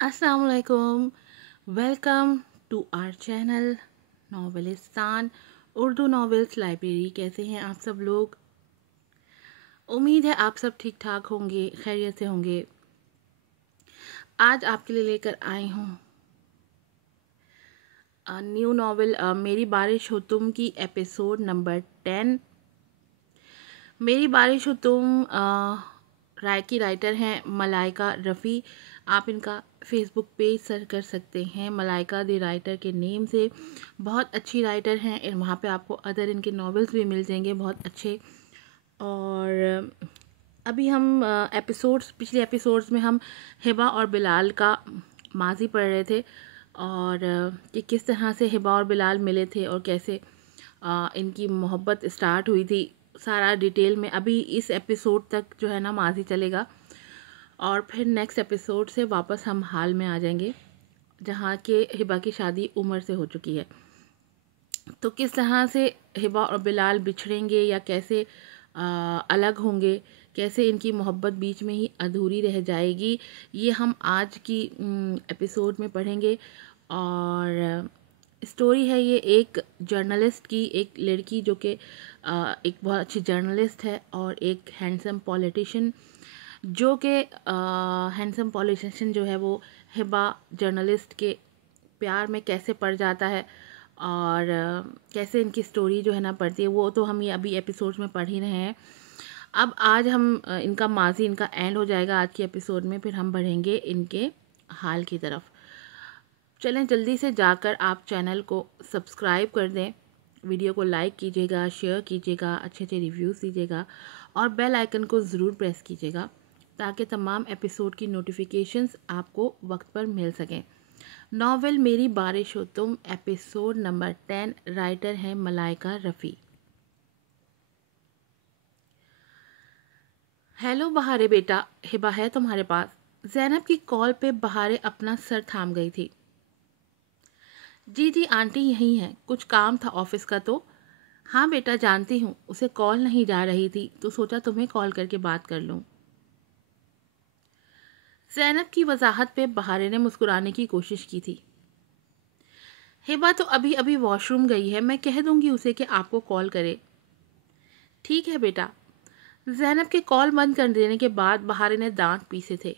अस्सलाम वालेकुम। Welcome to our channel Novelistan Urdu novels library. कैसे हैं आप सब लोग? उम्मीद है आप सब ठीक ठाक होंगे, खैरियत से होंगे। आज आपके लिए लेकर आई हूँ न्यू नॉवेल मेरी बारिश हो तुम की एपिसोड नंबर 10। मेरी बारिश हो तुम राय की राइटर हैं मलाइका रफ़ी। आप इनका फेसबुक पेज सर्च कर सकते हैं मलाइका द राइटर के नेम से। बहुत अच्छी राइटर हैं। वहाँ पे आपको अदर इनके नॉवेल्स भी मिल जाएंगे बहुत अच्छे। और अभी हम पिछले एपिसोड्स में हम हिबा और बिलाल का माजी पढ़ रहे थे, और कि किस तरह से हिबा और बिलाल मिले थे और कैसे इनकी मोहब्बत स्टार्ट हुई थी। सारा डिटेल में अभी इस एपिसोड तक जो है ना माजी चलेगा, और फिर नेक्स्ट एपिसोड से वापस हम हाल में आ जाएंगे जहाँ के हिबा की शादी उमर से हो चुकी है। तो किस तरह से हिबा और बिलाल बिछड़ेंगे या कैसे अलग होंगे, कैसे इनकी मोहब्बत बीच में ही अधूरी रह जाएगी, ये हम आज की एपिसोड में पढ़ेंगे। और स्टोरी है ये एक जर्नलिस्ट की, एक लड़की जो कि एक बहुत अच्छी जर्नलिस्ट है, और एक हैंडसम पॉलिटिशियन जो कि हैंडसम पॉलिटिशियन जो है वो हिबा जर्नलिस्ट के प्यार में कैसे पड़ जाता है, और कैसे इनकी स्टोरी जो है ना पढ़ती है, वो तो हम ये अभी एपिसोड्स में पढ़ ही रहे हैं। अब आज हम इनका माजी, इनका एंड हो जाएगा आज के एपिसोड में, फिर हम बढ़ेंगे इनके हाल की तरफ। चलें जल्दी से जाकर आप चैनल को सब्सक्राइब कर दें, वीडियो को लाइक कीजिएगा, शेयर कीजिएगा, अच्छे अच्छे रिव्यूज़ दीजिएगा, और बेल आइकन को ज़रूर प्रेस कीजिएगा ताकि तमाम एपिसोड की नोटिफिकेशंस आपको वक्त पर मिल सकें। नॉवेल मेरी बारिश हो तुम एपिसोड नंबर 10। राइटर है मलाइका रफ़ी। हेलो बहारे बेटा, हिबा है तुम्हारे पास? जैनब की कॉल पे बहारे अपना सर थाम गई थी। जी जी आंटी यहीं हैं, कुछ काम था ऑफिस का। तो हाँ बेटा जानती हूँ, उसे कॉल नहीं जा रही थी तो सोचा तुम्हें कॉल करके बात कर लूँ। जैनब की वजाहत पे बहारे ने मुस्कुराने की कोशिश की थी। हिबा तो अभी अभी वॉशरूम गई है, मैं कह दूंगी उसे कि आपको कॉल करे। ठीक है बेटा। जैनब के कॉल बंद कर देने के बाद बहारे ने दांत पीसे थे।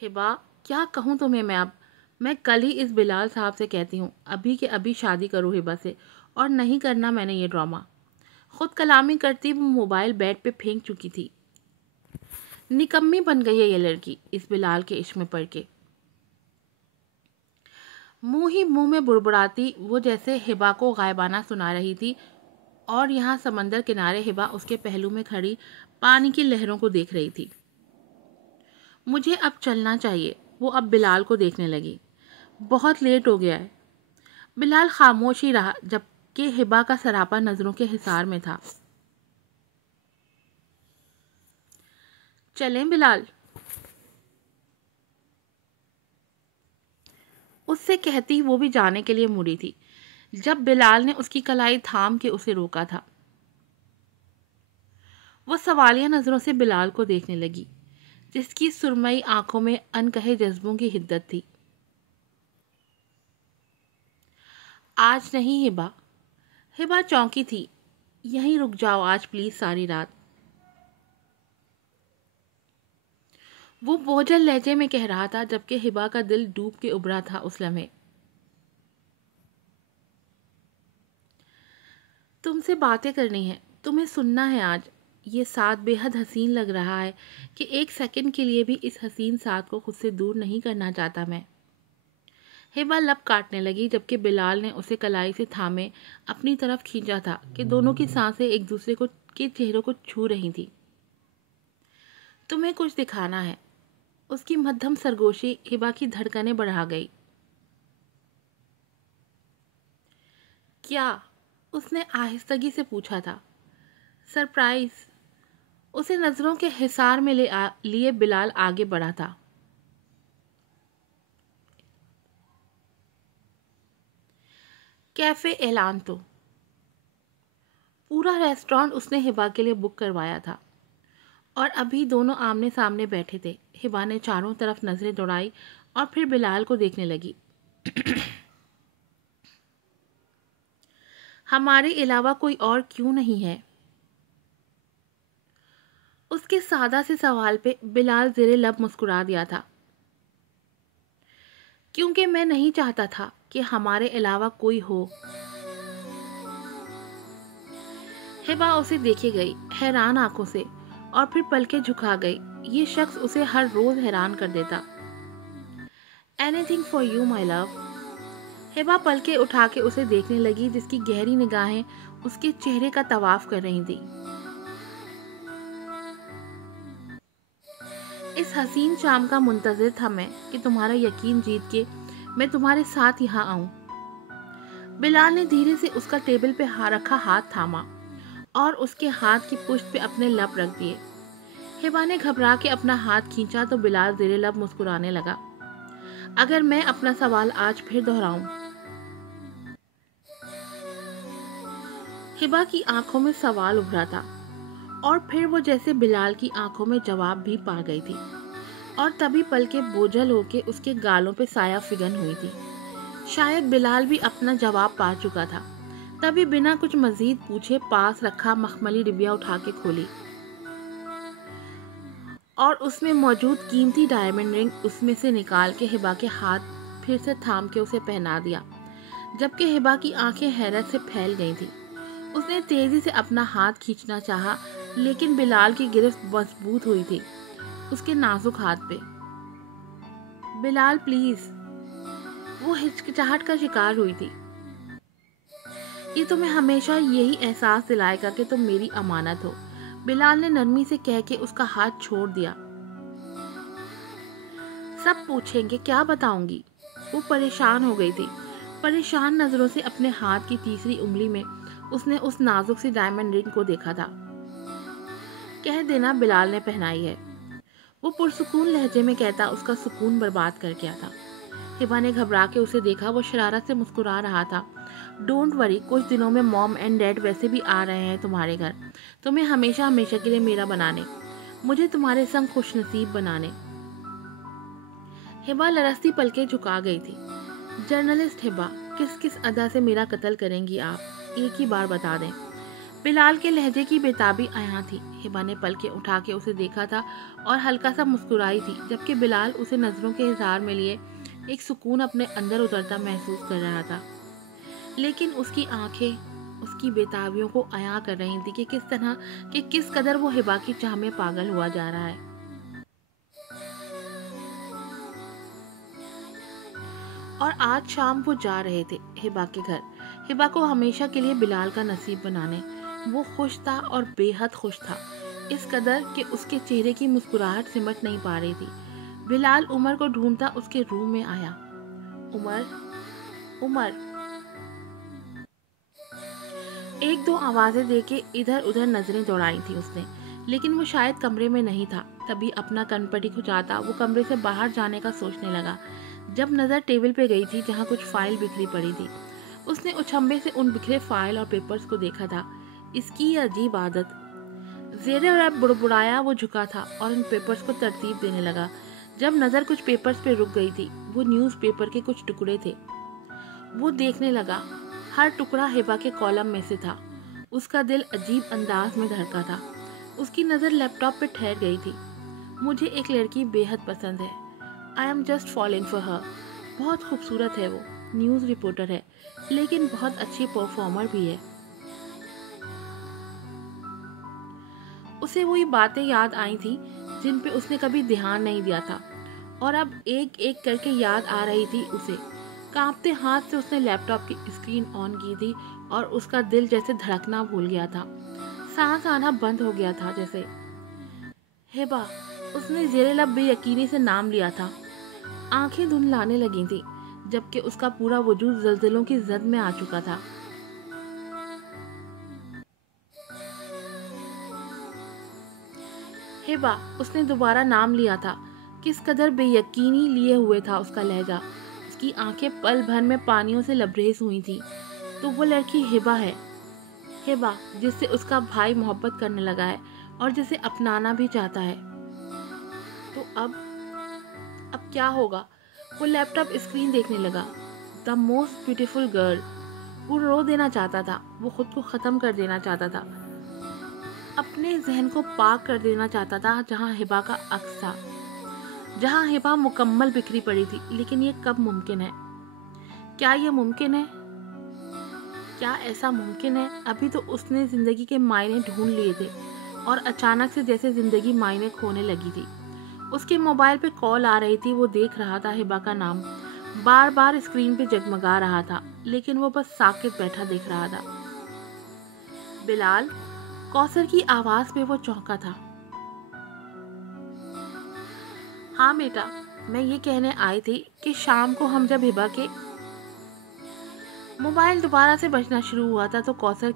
हिबा क्या कहूँ तुम्हें मैं अब, मैं कल ही इस बिलाल साहब से कहती हूँ अभी के अभी शादी करो हिबा से, और नहीं करना मैंने ये ड्रामा। खुद कलामी करती वो मोबाइल बेड पे फेंक चुकी थी। निकम्मी बन गई है ये लड़की इस बिलाल के इश्क में पड़ के। मुंह ही मुंह में बुड़बुड़ाती वो जैसे हिबा को गायबाना सुना रही थी, और यहाँ समंदर किनारे हिबा उसके पहलू में खड़ी पानी की लहरों को देख रही थी। मुझे अब चलना चाहिए, वो अब बिलाल को देखने लगी। बहुत लेट हो गया है। बिलाल खामोश ही रहा जबकि हिबा का सरापा नजरों के हिसार में था। चलें बिलाल, उससे कहती वो भी जाने के लिए मुड़ी थी जब बिलाल ने उसकी कलाई थाम के उसे रोका था। वो सवालिया नजरों से बिलाल को देखने लगी जिसकी सुरमई आंखों में अनकहे जज्बों की हिद्दत थी। आज नहीं हिबा। हिबा चौंकी थी। यहीं रुक जाओ आज प्लीज सारी रात, वो बोझल लहजे में कह रहा था जबकि हिबा का दिल डूब के उभरा था उस लम्हे। तुमसे बातें करनी है, तुम्हें सुनना है आज। ये साथ बेहद हसीन लग रहा है कि एक सेकंड के लिए भी इस हसीन साथ को खुद से दूर नहीं करना चाहता मैं। हिबा लब काटने लगी जबकि बिलाल ने उसे कलाई से थामे अपनी तरफ खींचा था कि दोनों की सांसें एक दूसरे को के चेहरों को छू रही थी। तुम्हें कुछ दिखाना है। उसकी मध्यम सरगोशी हिबा की धड़कनें बढ़ा गई। क्या? उसने आहिस्तगी से पूछा था। सरप्राइज। उसे नजरों के हिसार में लिए बिलाल आगे बढ़ा था। कैफे ऐलान तो पूरा रेस्टोरेंट उसने हिबा के लिए बुक करवाया था। और अभी दोनों आमने सामने बैठे थे। हिबा ने चारों तरफ नजरें दौड़ाई और फिर बिलाल को देखने लगी। हमारे अलावा कोई और क्यों नहीं है? उसके सादा से सवाल पे बिलाल ज़ेरे लब मुस्कुरा दिया था। क्योंकि मैं नहीं चाहता था कि हमारे अलावा कोई हो। हिबा उसे देखे गई हैरान आंखों से और फिर पलकें झुका गई। ये शख्स उसे हर रोज हैरान कर देता। Anything for you my love. Hiba पलकें उठा के उसे देखने लगी, जिसकी गहरी निगाहें उसके चेहरे का तवाफ कर रही थी। इस हसीन शाम का मुंतजिर था मैं कि तुम्हारा यकीन जीत के मैं तुम्हारे साथ यहाँ आऊं। बिलाल ने धीरे से उसका टेबल पे रखा हाथ थामा और उसके हाथ की पुष्ट पे अपने लब रख दिए। हिबा ने घबरा के अपना हाथ खींचा तो बिलाल ज़ेरे लब मुस्कुराने लगा। अगर मैं अपना सवाल आज फिर दोहराऊं। हिबा की आंखों में सवाल उभरा था और फिर वो जैसे बिलाल की आंखों में जवाब भी पा गई थी, और तभी पलकें बोझल होके उसके गालों पे साया फिगन हुई थी। शायद बिलाल भी अपना जवाब पा चुका था। तभी बिना कुछ मजीद पूछे पास रखा मखमली डिबिया उठा के खोली और उसमें मौजूद कीमती डायमंड रिंग उसमें से निकाल के हिबा के हाथ फिर से थाम के उसे पहना दिया, जबकि हिबा की आंखें हैरत से फैल गई थी। उसने तेजी से अपना हाथ खींचना चाहा, लेकिन बिलाल की गिरफ्त मजबूत हुई थी उसके नाजुक हाथ पे। बिलाल प्लीज। वो हिचकिचाहट का शिकार हुई थी। ये तुम्हें हमेशा यही एहसास दिलाएगा कि तुम मेरी अमानत हो। बिलाल ने नरमी से कह के उसका हाथ छोड़ दिया। सब पूछेंगे, क्या बताऊंगी? वो परेशान हो गई थी। परेशान नजरों से अपने हाथ की तीसरी उंगली में उसने उस नाजुक सी डायमंड रिंग को देखा था। कह देना बिलाल ने पहनाई है, वो पुरसुकून लहजे में कहता उसका सुकून बर्बाद कर गया था। हिबा ने घबरा के उसे देखा। वो शरारत से मुस्कुरा रहा था। डोंट वरी, कुछ दिनों में मॉम एंड डैड वैसे भी आ रहे हैं तुम्हारे घर, तुम्हें हमेशा हमेशा के लिए मेरा बनाने, मुझे तुम्हारे संग खुशनसीब बनाने। हिबा लरसती पलकें झुका गई थी। जर्नलिस्ट हिबा, किस किस अदा से मेरा कत्ल करेंगी आप? एक ही बार बता दें। बिलाल के लहजे की बेताबी आया थी। हिबा ने पलकें उठा के उसे देखा था और हल्का सा मुस्कुराई थी, जबकि बिलाल उसे नजरों के इज़हार में लिए एक सुकून अपने अंदर उतरता महसूस कर रहा था। लेकिन उसकी आंखें उसकी बेताबियों को अया कर रही थी कि किस तरह कि किस कदर वो हिबा की चाह में पागल हुआ जा रहा है। और आज शाम वो जा रहे थे हिबा के घर, हिबा को हमेशा के लिए बिलाल का नसीब बनाने। वो खुश था और बेहद खुश था, इस कदर कि उसके चेहरे की मुस्कुराहट सिमट नहीं पा रही थी। बिलाल उमर को ढूंढता उसके रूम में आया। उमर, उमर। एक दो आवाजें देके इधर उधर नजरें दौड़ाई थी उसने, लेकिन वो शायद कमरे में नहीं था। तभी अपना कनपटी खुजाता वो कमरे से बाहर जाने का सोचने लगा। जब नजर टेबल पे गई थी जहाँ कुछ फाइल बिखरी पड़ी थी, उसने उछम्बे से उन बिखरे फाइल और पेपर्स को देखा था। इसकी अजीब आदत। जेरे रैप बुड़बुड़ाया वो झुका था और उन पेपर्स को तरतीब देने लगा। जब नजर कुछ पेपर्स पे रुक गई थी, वो न्यूज़पेपर के कुछ टुकड़े थे। वो देखने लगा। हर टुकड़ा हिबा के कॉलम में से था। उसका दिल अजीब अंदाज में धड़का था। उसकी नज़र लैपटॉप पे ठहर गई थी। मुझे एक लड़की बेहद पसंद है। I am just falling for her. बहुत खूबसूरत है वो, न्यूज़ रिपोर्टर है, लेकिन बहुत अच्छी परफॉर्मर भी है। उसे वही बातें याद आई थी जिन पे उसने कभी ध्यान नहीं दिया था, और अब एक एक करके याद आ रही थी उसे। कांपते हाथ से उसने लैपटॉप की स्क्रीन ऑन की थी और उसका दिल जैसे धड़कना भूल गया था। सांस आना बंद हो गया था जैसे। हिबा, उसने ज़ेरे लब बेयकीनी से नाम लिया था। आंखें धुंधलाने लगी थी, जबकि उसका पूरा वजूद जल्जलों की जद में आ चुका था। हिबा, उसने दोबारा नाम लिया था। किस कदर बेयकीनी लिए हुए था उसका लहजा। उसकी आंखें पल भर में पानियों से लबरेज हुई थी। तो वो लड़की हिबा है, हिबा जिससे उसका भाई मोहब्बत करने लगा है और जिसे अपनाना भी चाहता है। तो अब क्या होगा? वो लैपटॉप स्क्रीन देखने लगा। The most beautiful girl. वो रो देना चाहता था, वो खुद को ख़त्म कर देना चाहता था, अपने जहन को पाक कर देना चाहता था जहाँ हिबा का अक्स था, जहाँ हिबा मुकम्मल बिखरी पड़ी थी। लेकिन ये कब मुमकिन है? क्या ये मुमकिन है? क्या ऐसा मुमकिन है? अभी तो उसने ज़िंदगी के मायने ढूंढ लिए थे और अचानक से जैसे ज़िंदगी मायने खोने लगी थी। उसके मोबाइल पे कॉल आ रही थी। वो देख रहा था हिबा का नाम बार बार स्क्रीन पे जगमगा रहा था, लेकिन वो बस साकित बैठा देख रहा था। बिलाल। कौसर की आवाज़ पे वो चौंका था। हाँ बेटा, मैं ये कहने आई थी कि शाम को हम जब हिबा के मोबाइल दोबारा से बजना शुरू हुआ था तो कौसर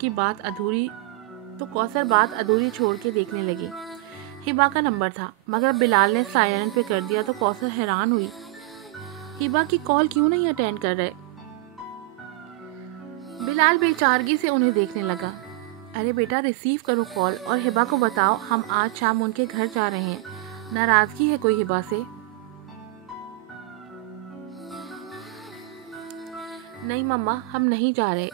बात अधूरी छोड़ के देखने लगी। हिबा का नंबर था, मगर बिलाल ने साइलेंट पे कर दिया तो कौसर हैरान हुई। हिबा की कॉल क्यों नहीं अटेंड कर रहे? बिलाल बेचारगी से उन्हें देखने लगा। अरे बेटा, रिसीव करो कॉल और हिबा को बताओ हम आज शाम उनके घर जा रहे हैं। नाराजगी है कोई हिबा से? नहीं मम्मा, हम नहीं जा रहे,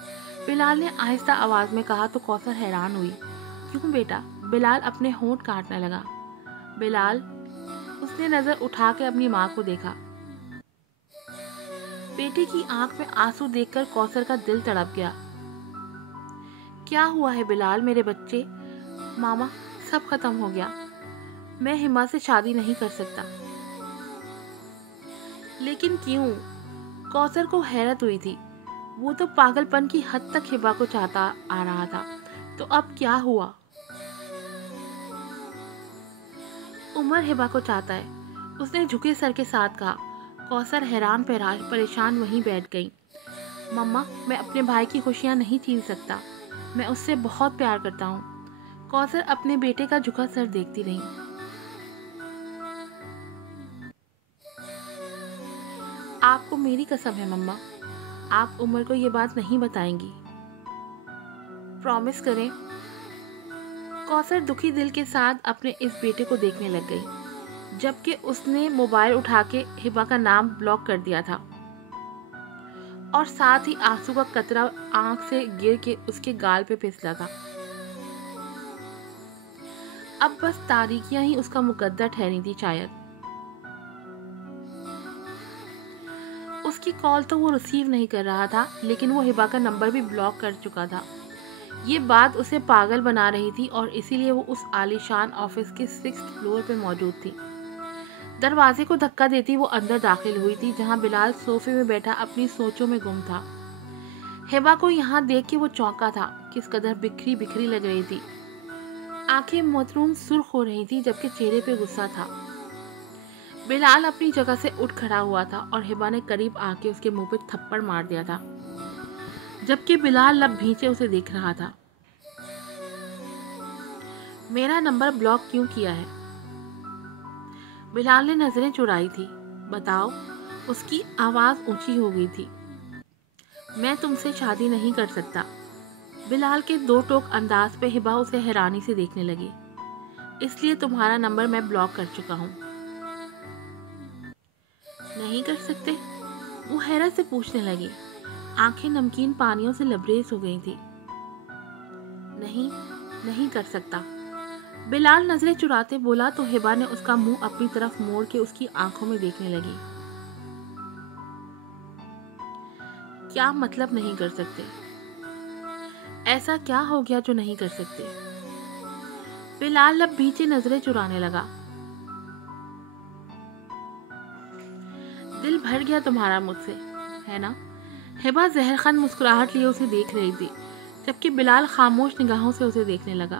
बिलाल ने आहिस्ता आवाज में कहा तो कौसर हैरान हुई। क्यों बेटा? बिलाल अपने होंठ काटने लगा। बिलाल। उसने नजर उठा के अपनी माँ को देखा। बेटे की आंख में आंसू देखकर कौसर का दिल तड़प गया। क्या हुआ है बिलाल मेरे बच्चे? मामा, सब खत्म हो गया। मैं हिमा से शादी नहीं कर सकता। लेकिन क्यों? कौसर को हैरत हुई थी। वो तो पागलपन की हद तक हिबा को चाहता आ रहा था, तो अब क्या हुआ? उमर हिबा को चाहता है, उसने झुके सर के साथ कहा। कौसर हैरान परेशान वहीं बैठ गई। मम्मा, मैं अपने भाई की खुशियां नहीं छीन सकता, मैं उससे बहुत प्यार करता हूँ। कौसर अपने बेटे का झुका सर देखती रही। आपको मेरी कसम है मम्मा, आप उमर को ये बात नहीं बताएंगी? प्रॉमिस करें। कौसर दुखी दिल के साथ अपने इस बेटे को देखने लग गई, जबकि उसने मोबाइल उठा के हिबा का नाम ब्लॉक कर दिया था और साथ ही आंसू का कतरा आंख से गिर के उसके गाल पे फिसला था। अब बस तारीकियां ही उसका मुकद्दर ठहरी थी शायद। उसकी कॉल तो वो रिसीव नहीं कर रहा था, लेकिन वो हिबा का नंबर भी ब्लॉक कर चुका था। ये बात उसे पागल बना रही थी और इसीलिए वो उस आलीशान ऑफिस के 6th फ्लोर पे मौजूद थी। दरवाजे को धक्का देती वो अंदर दाखिल हुई थी, जहां बिलाल सोफे में बैठा अपनी सोचों में गुम था। हिबा को यहाँ देख के वो चौंका था। किस कदर बिखरी बिखरी लग रही थी। आंखें मतरून सुर्ख हो रही थी, जबकि चेहरे पे गुस्सा था। बिलाल अपनी जगह से उठ खड़ा हुआ था और हिबा ने करीब आके उसके मुंह पे थप्पड़ मार दिया था, जबकि बिलाल लब भींचे उसे देख रहा था। मेरा नंबर ब्लॉक क्यों किया है? बिलाल ने नजरें चुराई थी। बताओ। उसकी आवाज ऊंची हो गई थी। मैं तुमसे शादी नहीं कर सकता। बिलाल के दो टोक अंदाज पे हिबा उसे हैरानी से देखने लगी। इसलिए तुम्हारा नंबर मैं ब्लॉक कर चुका हूँ। नहीं कर सकते? वो हैरत से पूछने लगी। आंखें नमकीन पानियों से लबरेज हो गई थी। नहीं कर सकता, बिलाल नजरें चुराते बोला तो हिबा ने उसका मुंह अपनी तरफ मोड़ के उसकी आंखों में देखने लगी। क्या मतलब नहीं कर सकते? ऐसा क्या हो गया जो नहीं कर सकते? बिलाल लब भींचे नजरें चुराने लगा। दिल भर गया तुम्हारा मुझसे, है ना? हिबा जहरखान मुस्कुराहट लिए उसे देख रही थी, जबकि बिलाल खामोश निगाहों से उसे देखने लगा।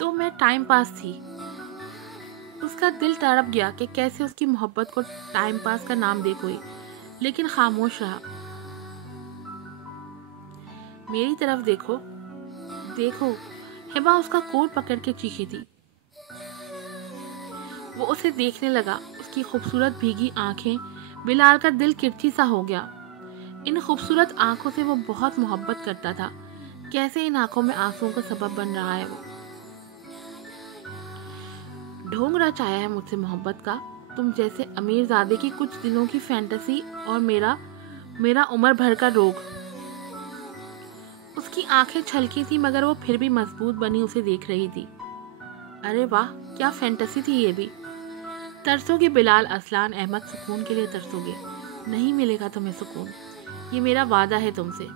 तो मैं टाइम पास थी। उसका दिल तड़प गया कि कैसे उसकी मोहब्बत को टाइम पास का नाम दे कोई, लेकिन खामोश रहा। मेरी तरफ देखो, देखो। हिबा उसका कोट पकड़ के चीखी थी। वो उसे देखने लगा। उसकी खूबसूरत भीगी आंखें, बिलाल का दिल किरची सा हो गया। इन खूबसूरत आंखों से वो बहुत मोहब्बत करता था। कैसे इन आंखों में आंसुओं का सबब बन रहा है वो। ढोंग रचाया है मुझसे मोहब्बत का, तुम जैसे अमीरजादे की कुछ दिनों की फैंटेसी और मेरा उम्र भर का रोग। उसकी आंखें छलकी थी मगर वो फिर भी मजबूत बनी उसे देख रही थी। अरे वाह, क्या फैंटेसी थी ये भी। तरसोगे बिलाल असलान अहमद, सुकून के लिए तरसोगे। नहीं मिलेगा तुम्हें सुकून, ये मेरा वादा है तुमसे।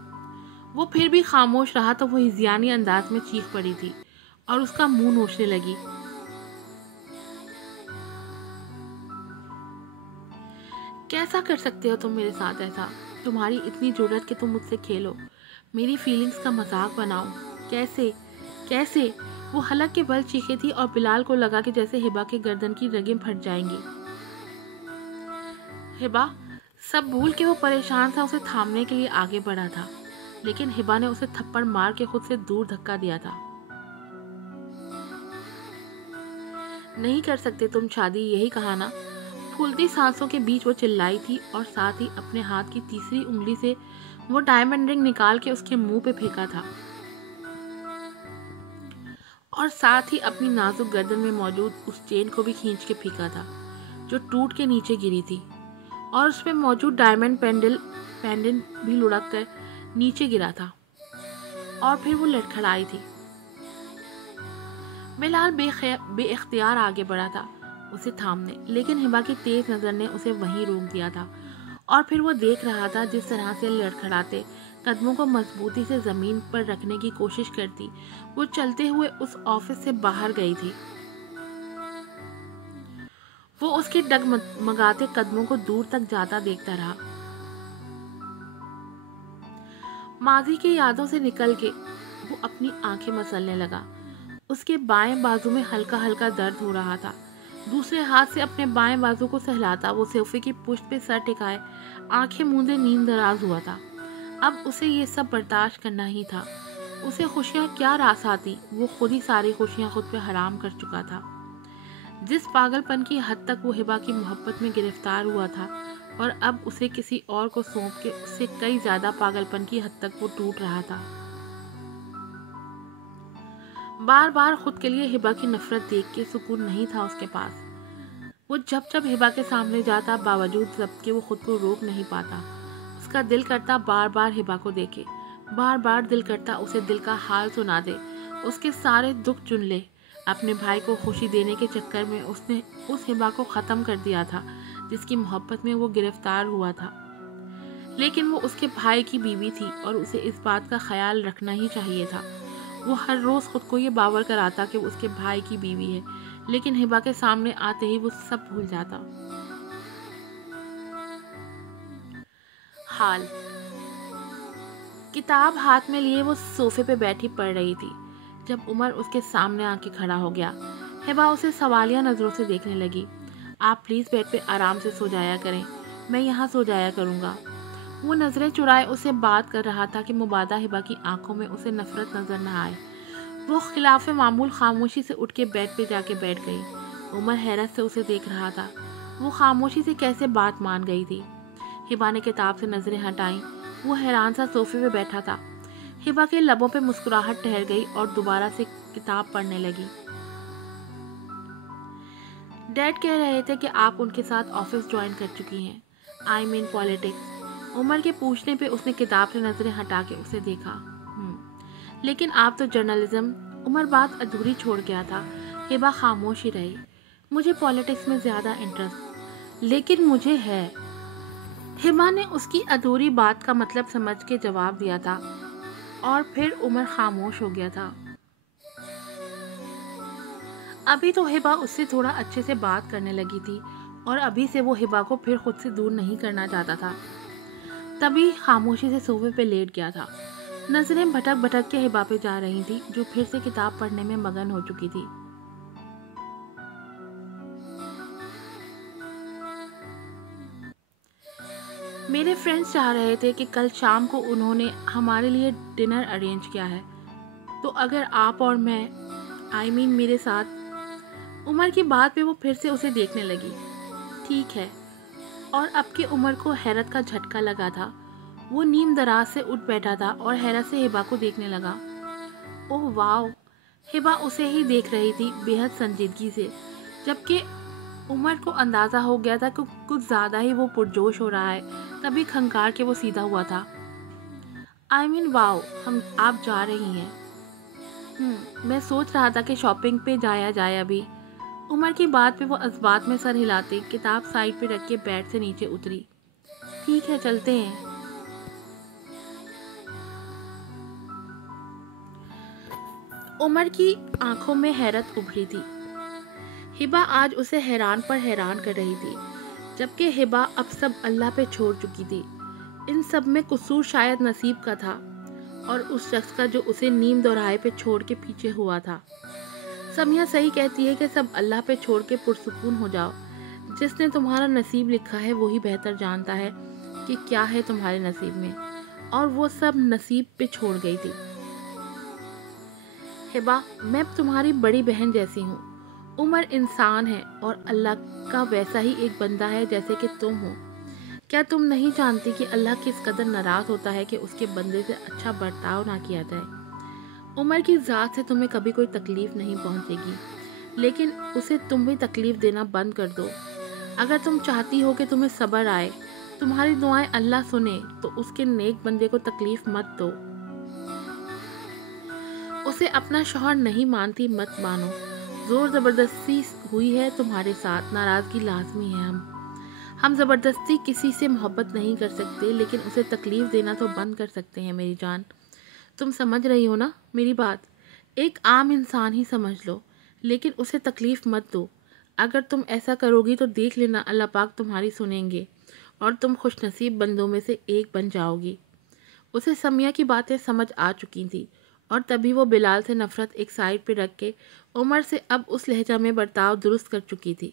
वो फिर भी खामोश रहा तो वो हिज़ियानी अंदाज में चीख पड़ी थी और उसका मुंह नोचने लगी। कैसा कर सकते हो तुम मेरे साथ ऐसा? तुम्हारी इतनी जरूरत कि तुम मुझसे खेलो, मेरी फीलिंग्स का मजाक बनाओ। कैसे कैसे? वो हलक के बल चीखी थी और बिलाल को लगा कि जैसे हिबा के गर्दन की रगें फट जाएंगी। हिबा, सब भूल के वो परेशान सा उसे थामने के लिए आगे बढ़ा था, लेकिन हिबा ने उसे थप्पड़ मार के खुद से दूर धक्का दिया था। नहीं कर सकते तुम शादी, यही कहा ना? फूलती सांसों के बीच वो चिल्लाई थी और साथ ही अपने हाथ की तीसरी उंगली से वो डायमंड रिंग निकाल के उसके मुंह पे फेंका था और साथ ही अपनी नाजुक गर्दन में मौजूद उस चेन को भी खींच के फेंका था जो टूट के नीचे गिरी थी, और उसमें मौजूद डायमंड पेंडेंट भी लुढ़क कर नीचे गिरा था और फिर वो लड़खड़ाई थी। बिलाल बेइख्तियार आगे बढ़ा था उसे थामने, लेकिन हिबा की तेज नजर ने उसे वहीं रोक दिया था और फिर वो देख रहा था जिस तरह से लड़खड़ाते कदमों को मजबूती से जमीन पर रखने की कोशिश करती वो चलते हुए उस ऑफिस से बाहर गई थी। वो उसके डगमगाते कदमों को दूर तक जाता देखता रहा। माजी की यादों से निकल के वो अपनी आंखें मसलने लगा। उसके बाएं बाजू में हल्का हल्का दर्द हो रहा था। दूसरे हाथ से अपने बाएं बाजू को सहलाता वो सोफे की पुष्ट पे सर टिकाए आंखें मूंदे नींद दराज हुआ था। अब उसे ये सब बर्दाश्त करना ही था। उसे खुशियां क्या रास आती, वो खुद ही सारी खुशियां खुद पे हराम कर चुका था। जिस पागलपन की हद तक वो हिबा की मोहब्बत में गिरफ्तार हुआ था और अब उसे किसी और को सौंप के उससे कई ज्यादा पागलपन की हद तक वो टूट रहा था। बार बार खुद के लिए हिबा की नफरत देख के सुकून नहीं था उसके पास। वो जब जब हिबा के सामने जाता बावजूद जबकि वो खुद को रोक नहीं पाता। उसका दिल करता बार बार हिबा को देखे, बार बार दिल करता उसे दिल का हाल सुना दे, उसके सारे दुख चुन ले। अपने भाई को खुशी देने के चक्कर में उसने उस हिबा को ख़त्म कर दिया था जिसकी मोहब्बत में वो गिरफ्तार हुआ था। लेकिन वो उसके भाई की बीवी थी और उसे इस बात का ख्याल रखना ही चाहिए था। वो हर रोज़ खुद को ये बावर कराता कि वो उसके भाई की बीवी है, लेकिन हिबा के सामने आते ही वो सब भूल जाता। हाल किताब हाथ में लिए वो सोफे पे बैठी पढ़ रही थी जब उमर उसके सामने आके खड़ा हो गया। हिबा उसे सवालिया नज़रों से देखने लगी। आप प्लीज़ बेड पे आराम से सो जाया करें, मैं यहाँ सो जाया करूँगा। वो नज़रें चुराए उससे बात कर रहा था कि मुबादा हिबा की आंखों में उसे नफरत नजर न आए। वो खिलाफ मामूल खामोशी से उठ के बेड पे जाके बैठ गई। उमर हैरत से उसे देख रहा था, वो खामोशी से कैसे बात मान गई थी। हिबा ने किताब से नजरें हटाई। वो हैरान सा सोफे पे बैठा था। हिबा के लबों पे मुस्कुराहट ठहर गई और दोबारा से किताब पढ़ने लगी। डैड कह रहे थे कि आप उनके साथ ऑफिस ज्वाइन कर चुकी हैं, आई मीन पॉलिटिक्स। उमर के पूछने पे उसने किताब से नजरें हटा के उसे देखा। लेकिन आप तो जर्नलिज्म। उमर बात अधूरी छोड़ गया था। हिबा खामोश ही रही। मुझे पॉलिटिक्स में ज़्यादा इंटरेस्ट, लेकिन मुझे है। हिबा ने उसकी अधूरी बात का मतलब समझ के जवाब दिया था और फिर उमर खामोश हो गया था। अभी तो हिबा उससे थोड़ा अच्छे से बात करने लगी थी और अभी से वो हिबा को फिर खुद से दूर नहीं करना चाहता था। तभी खामोशी से सोफे पे लेट गया था। नजरें भटक भटक के हिबा पे जा रही थी जो फिर से किताब पढ़ने में मगन हो चुकी थी। मेरे फ्रेंड्स चाह रहे थे कि कल शाम को उन्होंने हमारे लिए डिनर अरेंज किया है, तो अगर आप और मैं, आई मीन मेरे साथ। उमर की बात पे वो फिर से उसे देखने लगी। ठीक है। और अब की उमर को हैरत का झटका लगा था। वो नीम दराज से उठ बैठा था और हैरत से हिबा को देखने लगा। Oh wow! हिबा उसे ही देख रही थी बेहद संजीदगी से। जबकि उमर को अंदाज़ा हो गया था कि कुछ ज़्यादा ही वो पुरजोश हो रहा है। तभी खंगार के वो सीधा हुआ था। वाओ, हम आप जा रही हैं? मैं सोच रहा था कि शॉपिंग पे जाया जाए अभी। उमर की बात पे वो इस्बात में सर हिलाते किताब साइड पे रख के बेड से नीचे उतरी। ठीक है, चलते हैं। उमर की आंखों में हैरत उभरी थी। हिबा आज उसे हैरान पर हैरान कर रही थी, जबकि हिबा अब सब अल्लाह पे छोड़ चुकी थी। इन सब में कसूर शायद नसीब का था और उस शख्स का जो उसे नीम दोराहे पे छोड़ के पीछे हुआ था। समिया सही कहती है कि सब अल्लाह पे छोड़ के पुरसुकून हो जाओ। जिसने तुम्हारा नसीब लिखा है वही बेहतर जानता है कि क्या है तुम्हारे नसीब में, और वो सब नसीब पे छोड़ गई थी। हिबा, मैं तुम्हारी बड़ी बहन जैसी हूँ। उमर इंसान है और अल्लाह का वैसा ही एक बंदा है जैसे कि तुम हो। क्या तुम नहीं जानती कि अल्लाह किस कदर नाराज़ होता है कि उसके बंदे से अच्छा बर्ताव ना किया जाए। उमर की ज़ात से तुम्हें कभी कोई तकलीफ़ नहीं पहुँचेगी, लेकिन उसे तुम भी तकलीफ़ देना बंद कर दो। अगर तुम चाहती हो कि तुम्हें सब्र आए, तुम्हारी दुआएं अल्लाह सुने, तो उसके नेक बंदे को तकलीफ़ मत दो। उसे अपना शौहर नहीं मानती मत मानो। जोर ज़बरदस्ती हुई है तुम्हारे साथ, नाराज़गी लाजमी है। हम ज़बरदस्ती किसी से मोहब्बत नहीं कर सकते, लेकिन उसे तकलीफ़ देना तो बंद कर सकते हैं मेरी जान। तुम समझ रही हो ना मेरी बात? एक आम इंसान ही समझ लो, लेकिन उसे तकलीफ़ मत दो। अगर तुम ऐसा करोगी तो देख लेना अल्लाह पाक तुम्हारी सुनेंगे और तुम खुशनसीब बंदों में से एक बन जाओगी। उसे समिया की बातें समझ आ चुकी थी और तभी वो बिलाल से नफ़रत एक साइड पे रख के उमर से अब उस लहजा में बर्ताव दुरुस्त कर चुकी थी।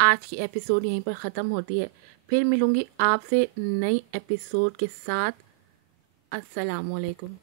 आज की एपिसोड यहीं पर ख़त्म होती है। फिर मिलूँगी आपसे नई एपिसोड के साथ। अस्सलामुअलैकुम।